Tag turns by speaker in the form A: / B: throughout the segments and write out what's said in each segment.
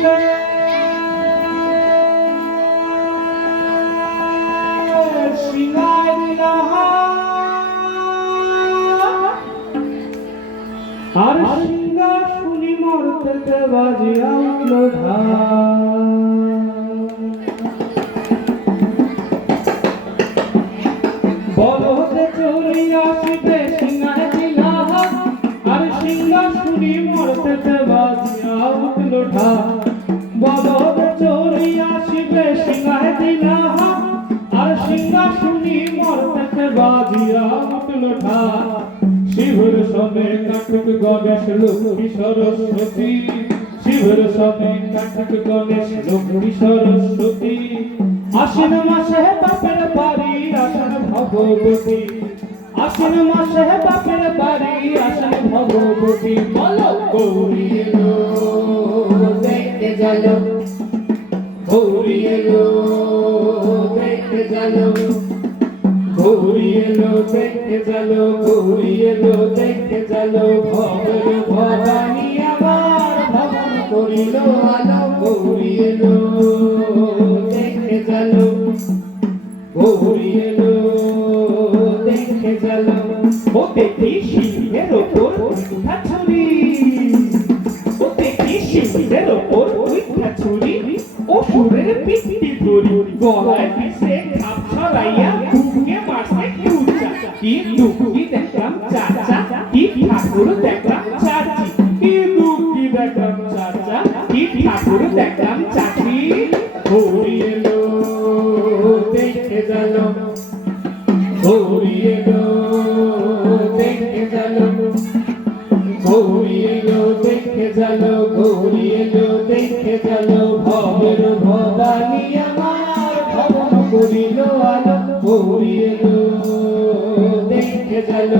A: আর সিঙ্গা শুনি মরতে বাজিয়া উঠল বলতে চলি আসিবে সিঙ্গায় দিলা আর সিঙ্গা শুনি মরতে বাজিয়া উঠল বলতে চলি আসিবে সিঙ্গায় দিলা আর শুনি মরতে বাজিয়া উঠল শিবর সবে কাটক গণেশ লক্ষ্মী সরস্বতী। শিবর সবে কাটক গণেশ লক্ষ্মী সরস্বতী। আশ্বিন মাসে বাপের বাড়ি আসন ভগবতী। আশ্বিন মাসে বাপের বাড়ি আসন ভগবতী। বলো গৌরী দেখতে চলো গৌরী এলো, দেখতে চলো গৌরী এলো, দেখতে চলো গৌরী এলো, দেখতে চলো ভবের ভবানী আবার ভবন করিল, আলো গৌরী এলো, দেখতে চলো গৌরী এলো গলায় পিছে লাইয়া বুকে মারছে কুচা কি দুঃখী দেখলাম চাচা কি ঠাকুর দেখলাম চাচি কি দুঃখী দেখলাম চাচা কি ঠাকুর দেখলাম চাচি হরি এলো আলো গৌরী এলো দেখতে গেল।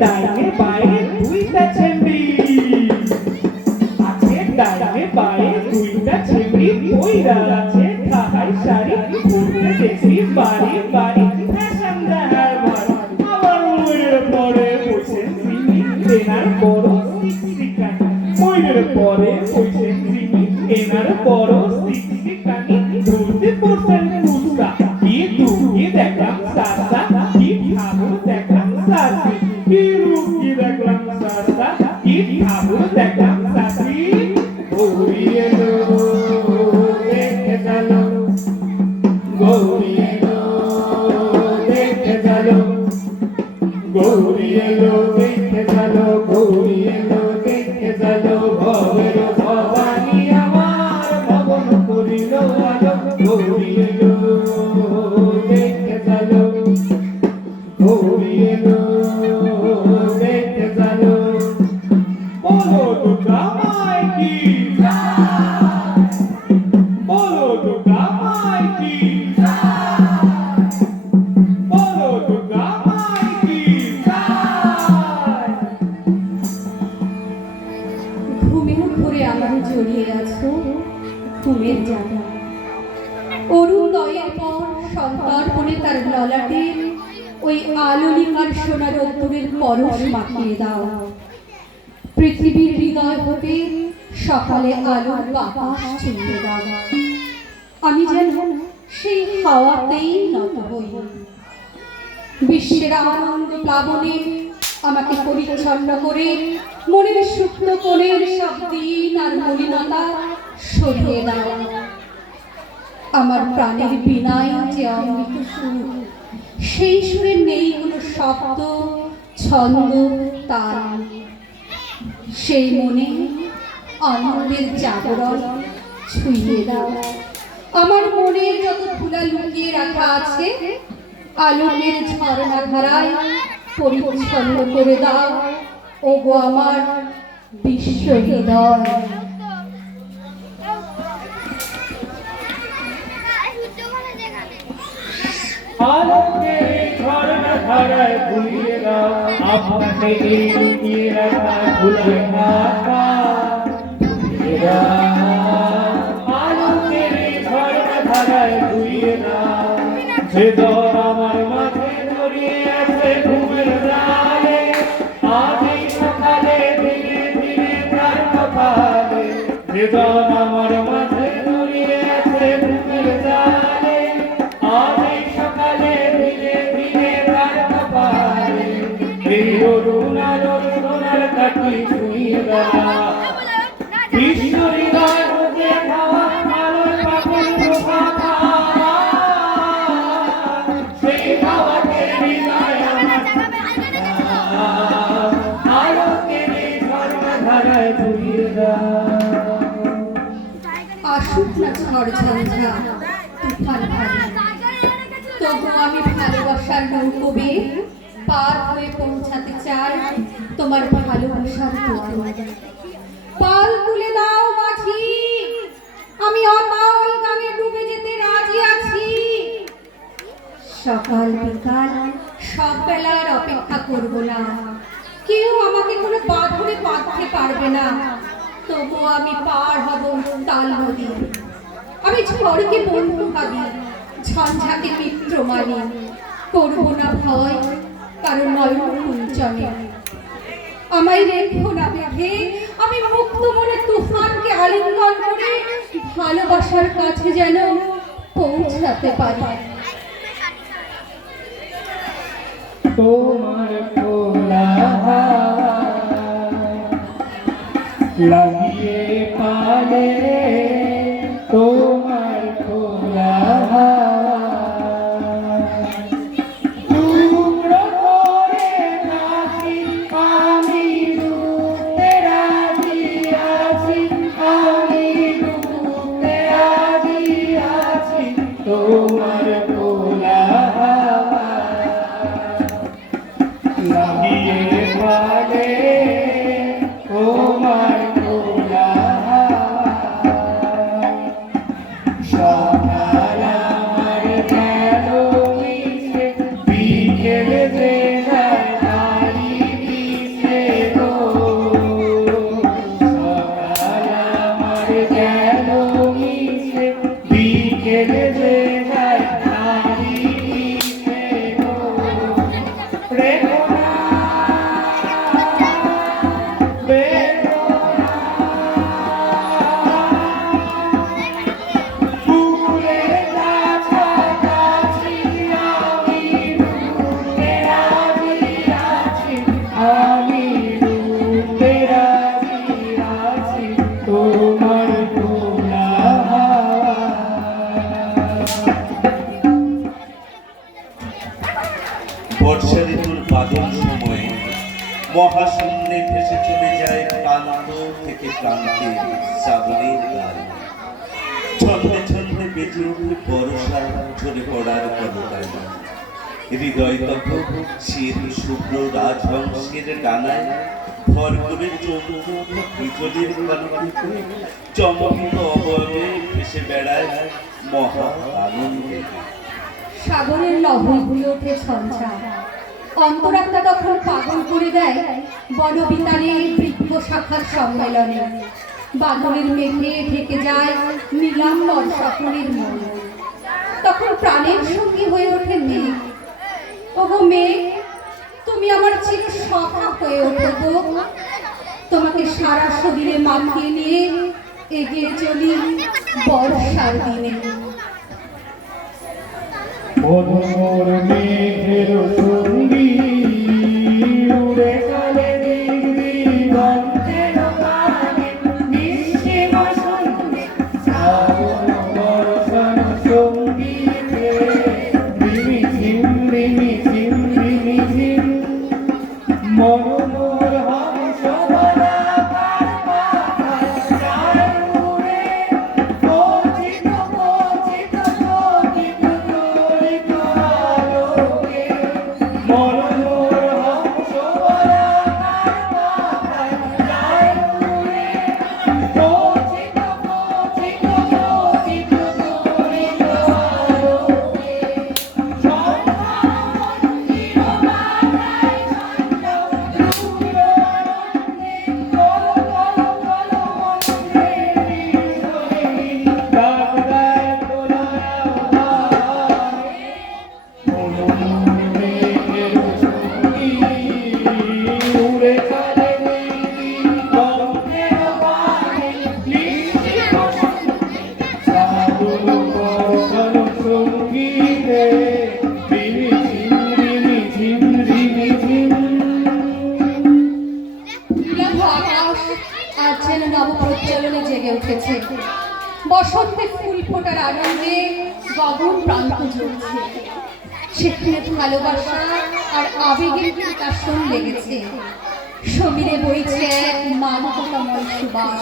A: ডাইনে বাইরে দুইটা ছেমড়ি আছে ডাইনে বাইরে দুইটা ছেমড়ি বইরা দেখলাম সাসা কি ঠাকুর দেখলাম বলো
B: সকালে আলোর বাতাস ছুঁয়ে দাও। আমি যেন সেই হাওয়াতেই নত হই। বিশ্বের আনন্দ প্লাবনে আমাকে পরিচ্ছন্ন করে মনের শুক্র কোণের সব দিন আর মলিনতা সরিয়ে দাও। আমার প্রাণের বিনায় যে অমৃত সুর, সেই সুরে নেই কোনো শব্দ, ছন্দ, তাল। সেই মনে আনন্দের জাগরণ ছুঁয়ে দাও। আমার মনের যত ফুলা লুকিয়ে রাখা আছে, আলোকের ঝর্ণা ধারায় পরিচ্ছন্ন করে দাও। ও গো আমার বিশ্ব হৃদয়।
A: আপনাকে লুকিয়ে রাখা ভুলিয়ে দাও। এই ঝর্ণা ধারায় দাও
B: ঝড় ঝঞ্ঝা তুফান তবু আমি ভালোবাসার নৌকবে পার হয়ে পৌঁছাতে চাই তোমার ভালোবাসার পাল তুলে দাও মাঝি, আমি অনাল গানে ডুবে যেতে রাজি আছি। সকাল বিকাল সব বেলার অপেক্ষা করব না। কেউ আমাকে কোনো বাঁধনে বাঁধতে পারবে না। তবু আমি পার হব তাল নদী আমি ঝড়কে বন্ধু ভাবি ঝঞ্ঝাকে মিত্র মানি। করব না ভয়, কারণ নয়ন আমায় রেখো না বেঁধে। আমি মুক্ত মনে তুফানকে আলিঙ্গন করে ভালোবাসার কাছে যেন পৌঁছাতে পারি।
A: তোমার খোলা লাগিয়ে পালে
C: মহাশূন্যে ভেসে চলে যায় প্রান্ত থেকে প্রান্তে শ্রাবণের গান ছন্দে ছন্দে বেজে ওঠে বর্ষা ঝরে পড়ার কলকায় হৃদয় তখন শীত শুভ্র রাজবংশের ডানায়। ভর করে কানকে চমকিত অবয়বে ভেসে বেড়ায় মহা আনন্দে
B: সাগরের লহর ভুলে ওঠে ঝঞ্ঝা অন্তরাত্মা তখন পাগল করে দেয় বনবিতানে বৃক্ষ শাখার সম্মেলনে। বাদলের মেঘে ঢেকে যায় নীলাম্বর স্বপ্নের মন। তখন প্রাণের সঙ্গী হয়ে ওঠে মেঘ। ওগো মেঘ, তুমি আমার চির সখা হয়ে ওঠো তোমাকে সারা শরীরে মাখিয়ে নিয়ে এগিয়ে চলি বর্ষার দিনে। বসন্তে ফুল ফোটার আনন্দে গগন প্রান্ত জ্বলছে সেখানে ভালোবাসা আর আবেগের বিকাশন লেগেছে। সমীরে বইছে এক মানবতাময় সুবাস।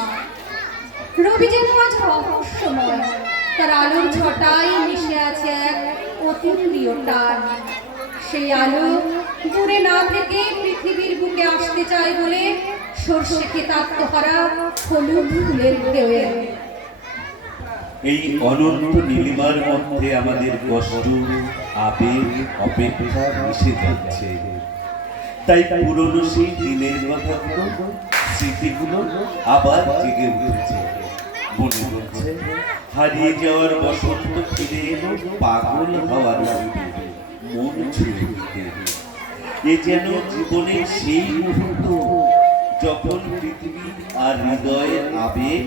B: রবি আজ রহস্যময়, তার আলোর ছটায় মিশে আছে এক অতি প্রিয় টান সেই আলো দূরে না থেকে পৃথিবীর বুকে আসতে চায় বলে সর্ষে খেতাত্মহারা হলুদ ফুলের ঢেউয়ে
C: এই অনন্ত নীলিমার মধ্যে আমাদের কষ্ট, আবেগ, অপেক্ষা মিশে যাচ্ছে। তাই পুরনো সেই দিনের কথাগুলো স্মৃতিগুলো আবার জেগে উঠেছে। মনে হচ্ছে হারিয়ে যাওয়ার বসন্ত ফিরে এলো, পাগল হওয়ার মন ছুঁয়ে এ যেন জীবনের সেই মুহূর্ত, যখন পৃথিবী আর হৃদয়ের আবেগ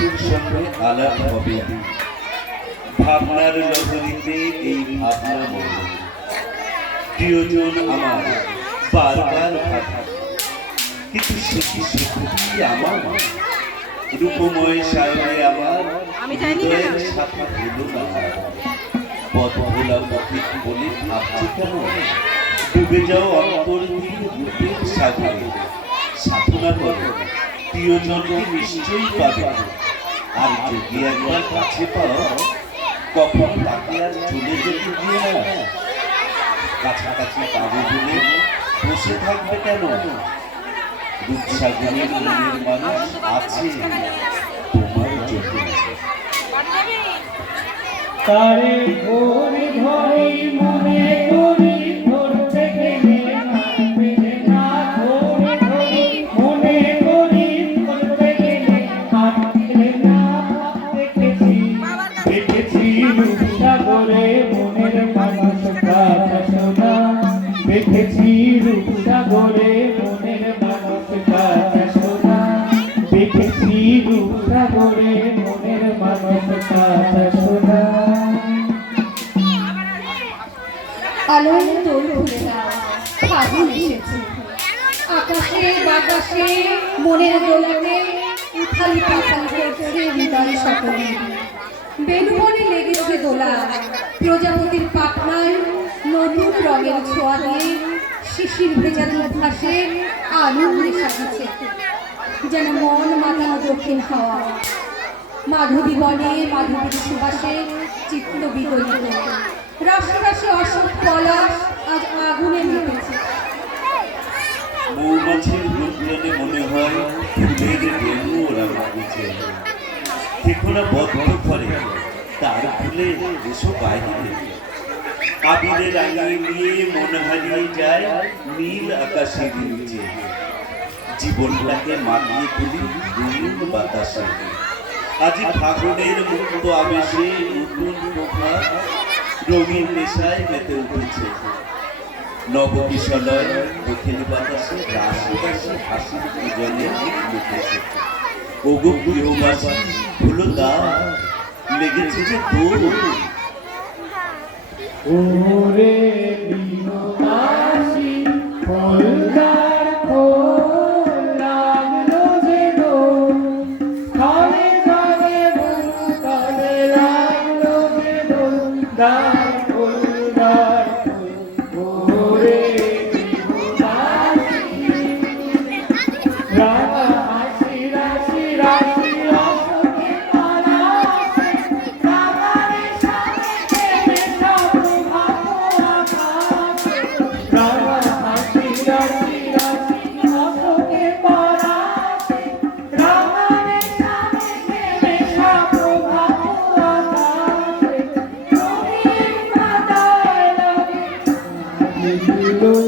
C: মনের সঙ্গে আলাপ হবে। ভাবনার লহরীতে এই ভাবনা মন প্রিয়জন আমার বারবার ভাবি কিন্তু সে কি সত্যি আমার? রূপময় সায়রে আমার হৃদয়ের সাথে হলো না। পথ ভোলা পথিক বলে ভাবছি ডুবে যাও অন্তর দিয়ে রূপের সাগরে। সাধনা করো। প্রিয়জনকে নিশ্চয়ই পাবে। আর যদি একবার কাছে পাও কখন তাকে আর চলে যেতে দিয়ে না? কাছাকাছি পাবে বলে বসে থাকবে কেন? রূপসাগরের মনের মানুষ আছে। তোমার জন্য।
A: তারে ধরে ধরে মনে করি মনের মানুষ
B: বাতাসে, মনের দোলাতে উথালি লেগেছে দোলা, প্রজাপতির পাখনায় নতুন রঙের ছোঁয়া দিয়ে শিশির ভেজা দুর্ভাসে আনন্দে সাজিছে যেন মন মাতানো দক্ষিণ হাওয়া। মাধবী বনে মাধবীর সুবাসে চিত্ত বিগলিত রাশি রাশি অশোক পলাশ আজ আগুনে মেতেছে
C: মৌমাছির গুঞ্জনে মনে হয়, ফুলের বেলু ওরা মাগুছে ঠিকনা বদ্ধ করে তার ফুলে এসো বাইরে। আবিরে রাঙিয়ে নিয়ে মন হারিয়ে যায় নীল আকাশের নিচে। জীবনটাকে মানিয়ে তুলি বাতাসে। আজি ফাগুনের মুক্ত আবেশে নতুন প্রভাত রঙিন নেশায় মেতে উঠেছে। নবকিশলয় দক্ষিণ বাতাসে রাশি হাসির পূজনে লুটেছে ওগো গৃহবাসী দা, লেগেছে যে তোর
A: ওরে দার you know.